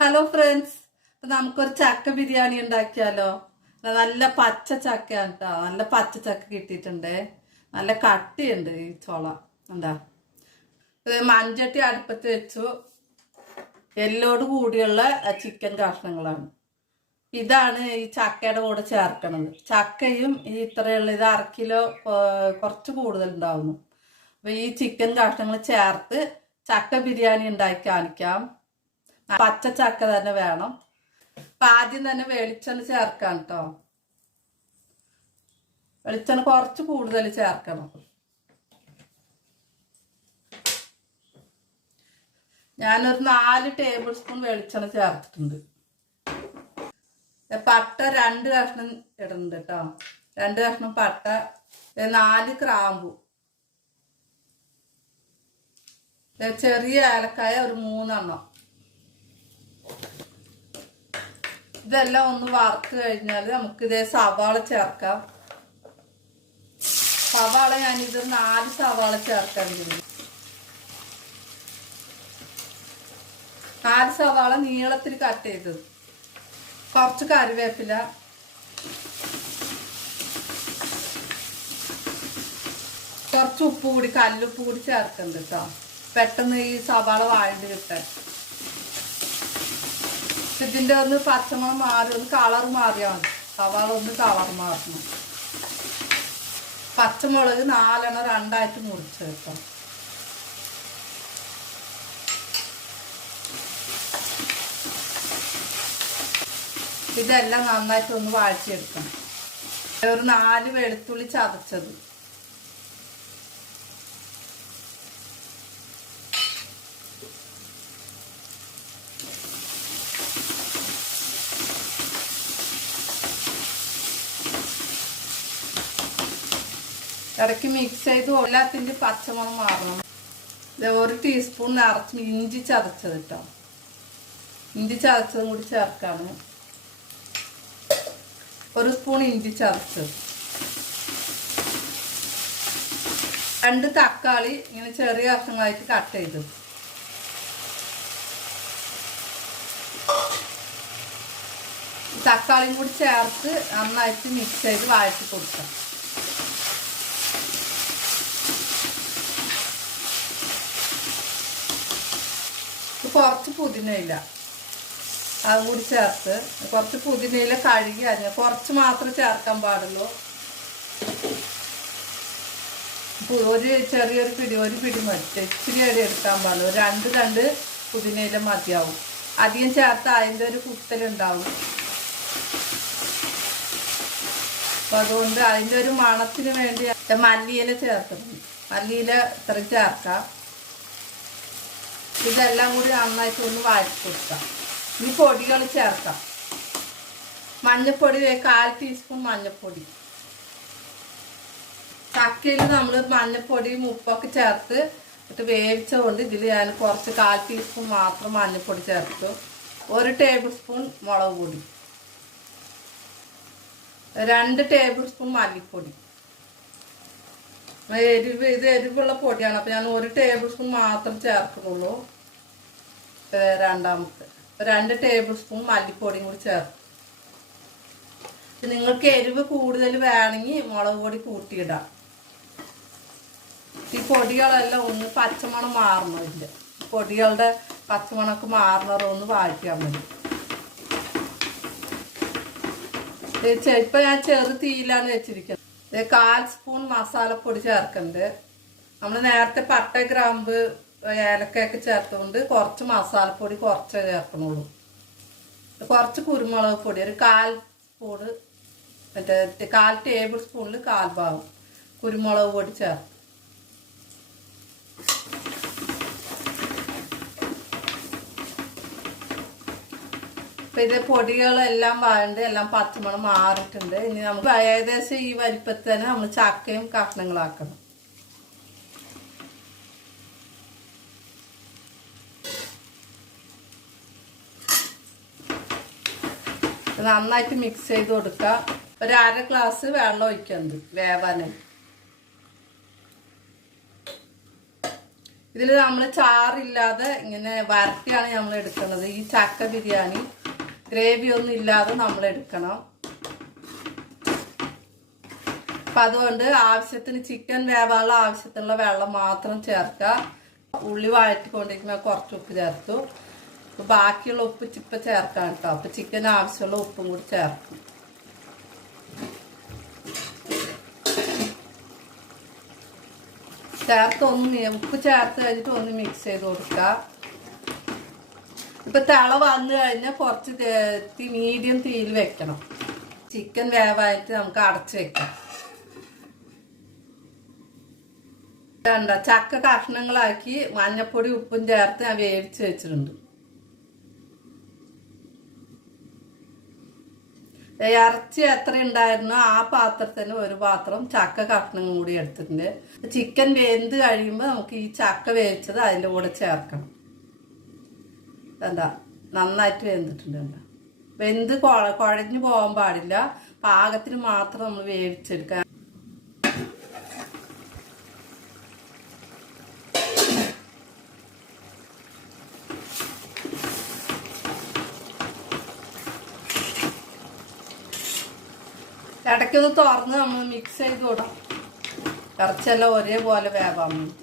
Hello friends നമുക്കൊരു ചക്ക ബിരിയാണി ഉണ്ടാക്കിയാലോ? നല്ല പച്ച ചക്കയാണ് കേട്ടോ നല്ല പച്ച ചക്ക കിട്ടിയിട്ടുണ്ട്. നല്ല കട്ടിയുണ്ട് ഈ ചോള. എന്താ? മഞ്ചട്ടി അടുപ്പത്ത് വെച്ചു. എല്ലോട് കൂടിയുള്ള ചിക്കൻ കഷ്ണങ്ങളാണ്. ഇതാണ് ഈ ചക്കയുടെ കൂടെ ചേർക്കണത്. ചക്കയും ഈ ഇത്രയുള്ള ഇത് അര കിലോ കുറച്ച് കൂടുതൽ ഉണ്ടാവുന്നു അപ്പൊ ഈ ചിക്കൻ കഷ്ണങ്ങൾ ചേർത്ത് ചക്ക ബിരിയാണി ഉണ്ടാക്കി കാണിക്കാം. പച്ച ചക്ക തന്നെ വേണം. അപ്പൊ ആദ്യം തന്നെ വെളിച്ചെണ്ണ ചേർക്കാം കേട്ടോ വെളിച്ചെണ്ണ കുറച്ച് കൂടുതൽ ചേർക്കണം. ഞാനൊരു നാല് ടേബിൾ സ്പൂൺ വെളിച്ചെണ്ണ ചേർത്തിട്ടുണ്ട്. പട്ട രണ്ട് കഷ്ണം ഇടുന്നുണ്ട് കേട്ടോ രണ്ട് കഷ്ണം പട്ട നാല് ക്രാമ്പു. ചെറിയ ഏലക്കായ ഒരു മൂന്നെണ്ണം. ഇതെല്ലാം ഒന്ന് വറുത്ത് കഴിഞ്ഞാൽ നമുക്ക് ഇതേ സവാള ചേർക്കാം. സവാള ഞാനിത് നാല് സവാള ചേർക്കാൻ നാല് സവാള നീളത്തിൽ കട്ട് ചെയ്തത് കുറച്ച് കറിവേപ്പില. കുറച്ച് ഉപ്പ് കൂടി കല്ലുപ്പ് കൂടി ചേർക്കുന്നുണ്ട് കേട്ടോ പെട്ടെന്ന് ഈ സവാള വാഴണ്ട് കിട്ടാൻ ഇതിന്റെ ഒന്ന് പച്ചമണം മാറി ഒന്ന് കളർ മാറിയാണ്. സവാള ഒന്ന് കളർ മാറണം. പച്ചമുളക് നാലെണ്ണം രണ്ടായിട്ട് മുറിച്ച് ഇതെല്ലാം നന്നായിട്ട് ഒന്ന് വാഴ്ചയെടുക്കണം ഒരു നാല് വെളുത്തുള്ളി ചതച്ചത്. ഇടയ്ക്ക് മിക്സ് ചെയ്ത് എല്ലാത്തിന്റെ പച്ചമുളക് മാറണം. ഇത് ഒരു ടീസ്പൂൺ നിറച്ച് ഇഞ്ചി ചതച്ചത് കേട്ടോ ഇഞ്ചി ചതച്ചതും കൂടി ചേർക്കാണ്. ഒരു സ്പൂൺ ഇഞ്ചി ചതച്ചത്. രണ്ട് തക്കാളി ഇങ്ങനെ ചെറിയ കഷ്ണങ്ങളായിട്ട് കട്ട് ചെയ്തു. തക്കാളിയും കൂടി ചേർത്ത് നന്നായിട്ട് മിക്സ് ചെയ്ത് വഴറ്റി കൊടുക്കാം. കുറച്ച് പുതിനയില. അതും കൂടി ചേർത്ത് കുറച്ച് പുതിനയില കഴുകി അരിഞ്ഞ കുറച്ച് മാത്രം ചേർക്കാൻ പാടുള്ളൂ. ഒരു ചെറിയൊരു പിടി ഒരു പിടി മതി. ഇച്ചിരി അടി എടുക്കാൻ പാടുള്ളൂ രണ്ട് രണ്ട് പുതിനയില മതിയാവും. അധികം ചേർത്ത് അതിന്റെ ഒരു കുത്തലുണ്ടാവും അപ്പൊ അതുകൊണ്ട് അതിന്റെ ഒരു മണത്തിന് വേണ്ടി മല്ലിയില ചേർക്കണം മല്ലിയില ഇത്ര ചേർക്കാം. ഇതെല്ലാം കൂടി നന്നായിട്ട് ഒന്ന് വാഴ്ത്തി കൊടുക്കാം. ഇനി പൊടികൾ ചേർക്കാം. മഞ്ഞപ്പൊടി ദേ കാൽ ടീസ്പൂൺ മഞ്ഞപ്പൊടി. ചക്കയിൽ നമ്മൾ മഞ്ഞപ്പൊടിയും ഉപ്പൊക്കെ ചേർത്ത് ഇട്ട് വേവിച്ചതുകൊണ്ട് ഇതിൽ ഞാൻ കുറച്ച് കാൽ ടീസ്പൂൺ മാത്രം മഞ്ഞപ്പൊടി ചേർത്തു. ഒരു ടേബിൾ സ്പൂൺ മുളക് പൊടി. രണ്ട് ടേബിൾ സ്പൂൺ മല്ലിപ്പൊടി. എരിവ് ഇത് എരിവുള്ള പൊടിയാണ്. അപ്പം ഞാൻ ഒരു ടേബിൾ സ്പൂൺ മാത്രം ചേർക്കുന്നുള്ളൂ. രണ്ടാമത്തെ. രണ്ട് ടേബിൾ സ്പൂൺ മല്ലിപ്പൊടിയും കൂടി ചേർക്കും. നിങ്ങൾക്ക് എരിവ് കൂടുതൽ വേണമെങ്കിൽ മുളക് പൊടി കൂട്ടിയിടാം. ഈ പൊടികളെല്ലാം ഒന്ന് പച്ചമണം മാറണമില്ല പൊടികളുടെ പച്ചമണക്ക് മാറണത് ഒന്ന് വാഴ്ത്തിയാൽ മതി ഇപ്പൊ ഞാൻ ചെറു തീയിലാണ് വെച്ചിരിക്കുന്നത്. ഇത് കാൽ സ്പൂൺ മസാലപ്പൊടി ചേർക്കുന്നുണ്ട് നമ്മൾ നേരത്തെ പട്ട ഗ്രാമ്പ് ഏലക്കയൊക്കെ ചേർത്തുകൊണ്ട് കുറച്ച് മസാലപ്പൊടി കുറച്ചേ ചേർക്കണുള്ളൂ. കുറച്ച് കുരുമുളക് പൊടി ഒരു കാൽ സ്പൂണ് മറ്റേ കാൽ ടേബിൾ സ്പൂണിൽ കാൽ ഭാഗം കുരുമുളക് പൊടി ചേർത്ത് അപ്പൊ ഇത് പൊടികളെല്ലാം വാഴണ്ട് എല്ലാം പച്ചമണം മാറിയിട്ടുണ്ട്. ഇനി നമുക്ക് ഏകദേശം ഈ വലിപ്പത്തിൽ തന്നെ നമ്മൾ ചക്കയും കഷ്ണങ്ങളാക്കണം നന്നായിട്ട് മിക്സ് ചെയ്ത് കൊടുക്കുക ഒരു അര ഗ്ലാസ് വെള്ളം ഒഴിക്കുന്നുണ്ട് വേവാന് ഇതിൽ നമ്മൾ ചാറില്ലാതെ ഇങ്ങനെ വരട്ടിയാണ് നമ്മൾ എടുക്കുന്നത്. ഈ ചക്ക ബിരിയാണി. ഗ്രേവി ഒന്നും ഇല്ലാതെ നമ്മൾ എടുക്കണം. അപ്പൊ അതുകൊണ്ട് ആവശ്യത്തിന് ചിക്കൻ വേവാനുള്ള ആവശ്യത്തിനുള്ള വെള്ളം മാത്രം ചേർക്കുക ഉള്ളി വഴറ്റിക്കൊണ്ടിരിക്കുമ്പോൾ കുറച്ച് ഉപ്പ് ചേർത്തു. ബാക്കിയുള്ള ഉപ്പ് ചിപ്പ ചേർക്കാം കേട്ടോ അപ്പൊ ചിക്കൻ ആവശ്യമുള്ള ഉപ്പും കൂടി ചേർക്കും. ചേർത്ത് ഒന്ന് ഉപ്പ് ചേർത്ത് കഴിഞ്ഞിട്ട് ഒന്ന് മിക്സ് ചെയ്ത് കൊടുക്കുക ഇപ്പൊ തള വന്നു കഴിഞ്ഞാൽ കുറച്ച് മീഡിയം തീയിൽ വെക്കണം. ചിക്കൻ വേവായിട്ട് നമുക്ക് അടച്ചു വെക്കാം. വേണ്ട ചക്ക കഷ്ണങ്ങളാക്കി മഞ്ഞപ്പൊടി ഉപ്പും ചേർത്ത് ഞാൻ വേവിച്ച് വെച്ചിട്ടുണ്ട്. ഇറച്ചി എത്ര ഉണ്ടായിരുന്നോ ആ പാത്രത്തിന് ഒരു പാത്രം ചക്ക കഷ്ണങ്ങൾ കൂടി എടുത്തിട്ടുണ്ട്. ചിക്കൻ വെന്ത് കഴിയുമ്പോൾ നമുക്ക് ഈ ചക്ക വേവിച്ചത് അതിന്റെ കൂടെ ചേർക്കണം. എന്താ നന്നായിട്ട് വെന്തിട്ടുണ്ട് എന്താ വെന്ത് കുഴ- കുഴഞ്ഞ് പോകാൻ പാടില്ല. പാകത്തിന് മാത്രം നമ്മൾ വേവിച്ചെടുക്കുക ഇടയ്ക്കൊന്ന് തുറന്ന് നമ്മൾ മിക്സ് ചെയ്ത് വിടാം ഇറച്ചെല്ലാം ഒരേപോലെ വേവാൻ വേണ്ടി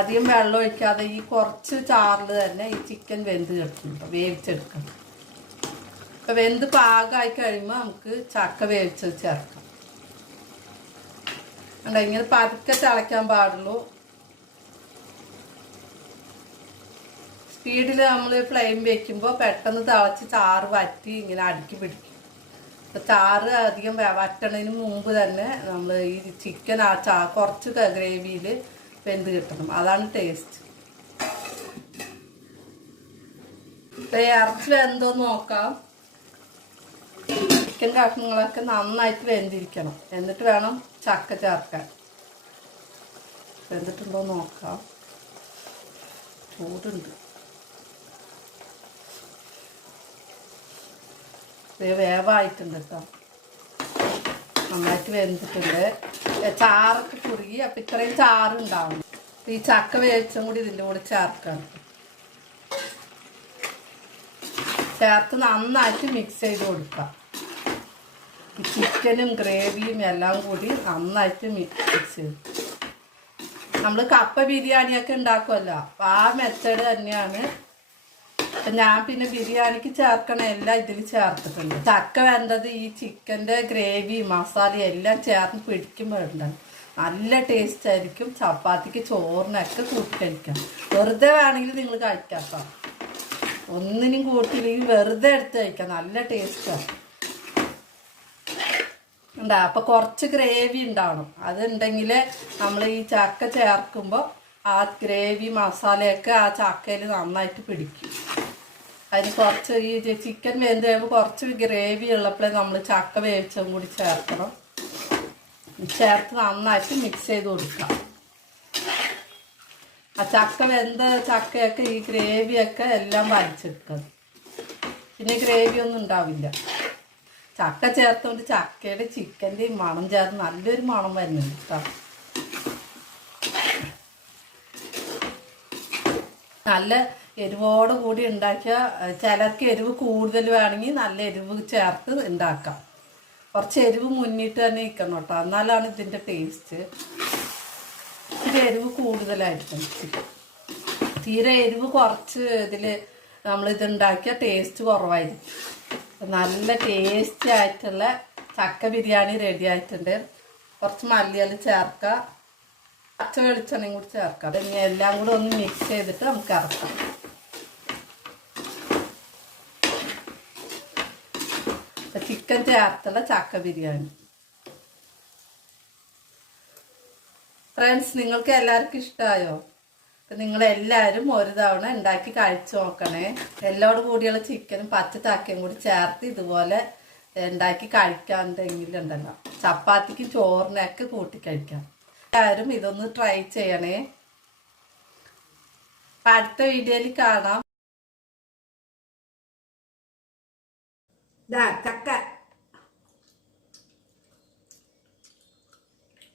അധികം വെള്ളം ഒഴിക്കാതെ ഈ കുറച്ച് ചാറിൽ തന്നെ ഈ ചിക്കൻ വെന്ത് കിടക്കും വേവിച്ചെടുക്കും ഇപ്പം വെന്ത് പാകമായി കഴിയുമ്പോൾ നമുക്ക് ചക്ക വേവിച്ചത് ചേർക്കാം. കണ്ടോ ഇങ്ങനെ പതുക്കെ തിളയ്ക്കാൻ പാടുള്ളൂ. സ്പീഡിൽ നമ്മൾ ഫ്ലെയിം വെക്കുമ്പോൾ പെട്ടെന്ന് തിളച്ച് ചാറ് വറ്റി ഇങ്ങനെ അടുക്കി പിടിക്കും. ചാറ് അധികം വറ്റണതിന് മുമ്പ് തന്നെ നമ്മൾ ഈ ചിക്കൻ ആ ചാ കുറച്ച് ഗ്രേവിയിൽ വെന്ത് കിട്ടണം. അതാണ് ടേസ്റ്റ് ഇറച്ചി വെന്തോ നോക്കാം. ചിക്കൻ കഷ്ണങ്ങളൊക്കെ നന്നായിട്ട് വെന്തിരിക്കണം. എന്നിട്ട് വേണം ചക്ക ചേർക്കാൻ. വെന്തിട്ടുണ്ടോ നോക്കാം. ചൂടുണ്ട്. വേവായിട്ടുണ്ട് കേട്ടോ. നന്നായിട്ട് വെന്തിട്ടുണ്ട്. ചാറൊക്കെ കുറുകി അപ്പം ഇത്രയും ചാറുണ്ടാവും. ഈ ചക്ക വേവിച്ചും കൂടി ഇതിന്റെ കൂടെ ചേർക്കാം ചേർത്ത് നന്നായിട്ട് മിക്സ് ചെയ്ത് കൊടുക്കാം. ചിക്കനും ഗ്രേവിയും എല്ലാം കൂടി നന്നായിട്ട് മിക്സ് ചെയ്ത് നമ്മൾ കപ്പ ബിരിയാണിയൊക്കെ ഉണ്ടാക്കുമല്ലോ അപ്പം ആ മെത്തേഡ് തന്നെയാണ് അപ്പൊ ഞാൻ പിന്നെ ബിരിയാണിക്ക് ചേർക്കണ എല്ലാം ഇതിൽ ചേർത്തിട്ടുണ്ട്. ചക്ക വേണ്ടത് ഈ ചിക്കന്റെ ഗ്രേവി മസാല എല്ലാം ചേർന്ന് പിടിക്കുമ്പോൾ ഉണ്ടാകും നല്ല ടേസ്റ്റ് ആയിരിക്കും. ചപ്പാത്തിക്ക് ചോറിനൊക്കെ കൂട്ടി കഴിക്കാം വെറുതെ വേണമെങ്കിൽ നിങ്ങൾ കഴിക്കാം കേട്ടോ ഒന്നിനും കൂട്ടിയില്ലെങ്കിൽ വെറുതെ എടുത്ത് കഴിക്കാം. നല്ല ടേസ്റ്റാണ് ഉണ്ടാ? അപ്പൊ കുറച്ച് ഗ്രേവി ഉണ്ടാവണം. അതുണ്ടെങ്കിൽ നമ്മൾ ഈ ചക്ക ചേർക്കുമ്പോൾ ആ ഗ്രേവി മസാലയൊക്കെ ആ ചക്കയിൽ നന്നായിട്ട് പിടിക്കും. അതിന് കുറച്ച് ഈ ചിക്കൻ വെന്ത് കഴിയുമ്പോൾ കുറച്ച് ഗ്രേവി ഉള്ളപ്പോഴേ നമ്മൾ ചക്ക വേവിച്ചതും കൂടി ചേർക്കണം. ചേർത്ത് നന്നായിട്ട് മിക്സ് ചെയ്ത് കൊടുക്കാം. ആ ചക്ക വെന്ത ചക്കയൊക്കെ ഈ ഗ്രേവിയൊക്കെ എല്ലാം വലിച്ചെടുക്കണം പിന്നെ ഗ്രേവി ഒന്നും ഉണ്ടാവില്ല. ചക്ക ചേർത്തുകൊണ്ട് ചക്കയുടെ ചിക്കന്റെയും മണം ചേർത്ത് നല്ലൊരു മണം വരുന്നുണ്ട് കേട്ടോ നല്ല എരിവോട് കൂടി ഉണ്ടാക്കിയ ചിലർക്ക് എരിവ് കൂടുതൽ വേണമെങ്കിൽ നല്ല എരിവ് ചേർത്ത് ഉണ്ടാക്കാം. കുറച്ച് എരിവ് മുന്നിട്ട് തന്നെ നിൽക്കണം കേട്ടോ. എന്നാലാണ് ഇതിന്റെ ടേസ്റ്റ്. ഇതിന്റെ എരിവ് കൂടുതലായിരിക്കും. തീരെ എരിവ് കുറച്ച് ഇതിൽ നമ്മളിത് ഉണ്ടാക്കിയ ടേസ്റ്റ് കുറവായിരിക്കും. നല്ല ടേസ്റ്റി ആയിട്ടുള്ള ചക്ക ബിരിയാണി റെഡി ആയിട്ടുണ്ട്. കുറച്ച് മല്ലിയില ചേർക്കുക. പച്ച വെളിച്ചെണ്ണയും കൂടി ചേർക്കാം. അത് ഇനി എല്ലാം കൂടെ ഒന്ന് മിക്സ് ചെയ്തിട്ട് നമുക്ക് ഇറക്കാം ചിക്കൻ ചേർത്തുള്ള ചക്ക ബിരിയാണി. ഫ്രണ്ട്സ് നിങ്ങൾക്ക് എല്ലാവർക്കും ഇഷ്ടമായോ അപ്പം നിങ്ങളെല്ലാവരും ഒരു തവണ ഉണ്ടാക്കി കഴിച്ചു നോക്കണേ. എല്ലോട് കൂടിയുള്ള ചിക്കനും പച്ച ചക്കയും കൂടി ചേർത്ത് ഇതുപോലെ ഉണ്ടാക്കി ഉണ്ടല്ലോ ചപ്പാത്തിക്ക് ചോറിനൊക്കെ കൂട്ടി കഴിക്കാം. എല്ലാവരും ഇതൊന്ന് ട്രൈ ചെയ്യണേ. അടുത്ത വീഡിയോയിൽ കാണാം. ചക്ക.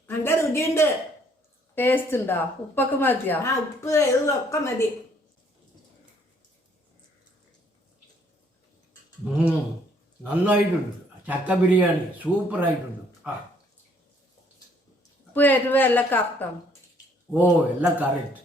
ചക്ക രുചിയുണ്ട്. ടേസ്റ്റ് ഉണ്ടോ? ഉപ്പൊക്കെ മതിയോ? ആ ഉപ്പ് ഒക്കെ മതി. നന്നായിട്ടുണ്ട്. ചക്ക ബിരിയാണി സൂപ്പറായിട്ടുണ്ട്. ആ. ഉപ്പ് എരിവ് എല്ലാം കറക്റ്റാണ് ഓ എല്ലാം കറക്റ്റ്.